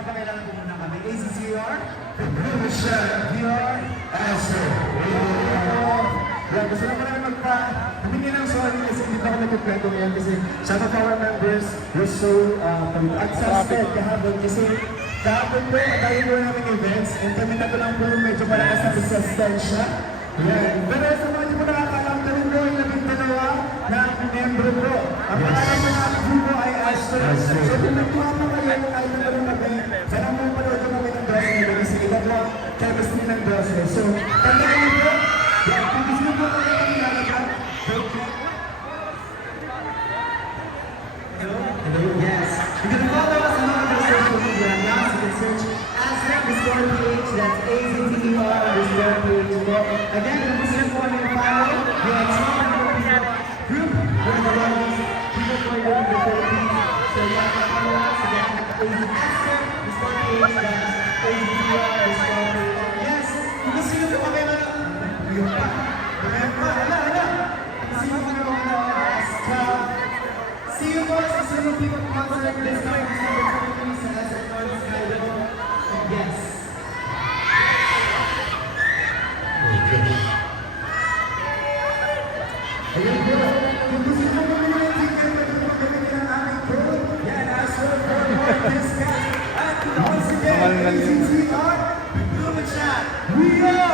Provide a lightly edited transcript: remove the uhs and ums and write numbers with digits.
Papakailangan po muna kami. ACCR, VR, ASO. Gusto na namin humingi ng sorry kasi hindi pa ako nagkikwento ngayon kasi some of our members were so exhausted kahapon kasi kahapon po, dahil po namin events and kami na po lang po medyo malakas na resistensya. Pero sa mga hindi po nakakalam, kami po ay 12 na membro po. Ang pangalan po namin po ay Astro. So kung nagtuwa po kayo, ay nagkaroon kami, sana po panood kami ng Dose nila kasi iba po chemistry ng Dose. So, tanda kami po, kung gusto po kayo kami lalagyan, hello, yes. You can follow us on our social media now, so you can search ASTRO_PH, that's AZTER_PH. Again, kung gusto po kami follow, we are Smart Group, we're the longest people for you in the Philippines. So you have to follow us again, ASTRO_PH, that's AZTER_PH. Yes, kung gusto nyo po kami yun pa. Hala. See you on the last see you guys as soon as people concert this time. December 23 sa SM North Skyway. And yes. Ayun po. Kung gusto nyo kami ng ticket, pwede po kami ng aming code. Yan, ASO for more discount. At once again, ACCR, Blumen Chat. We are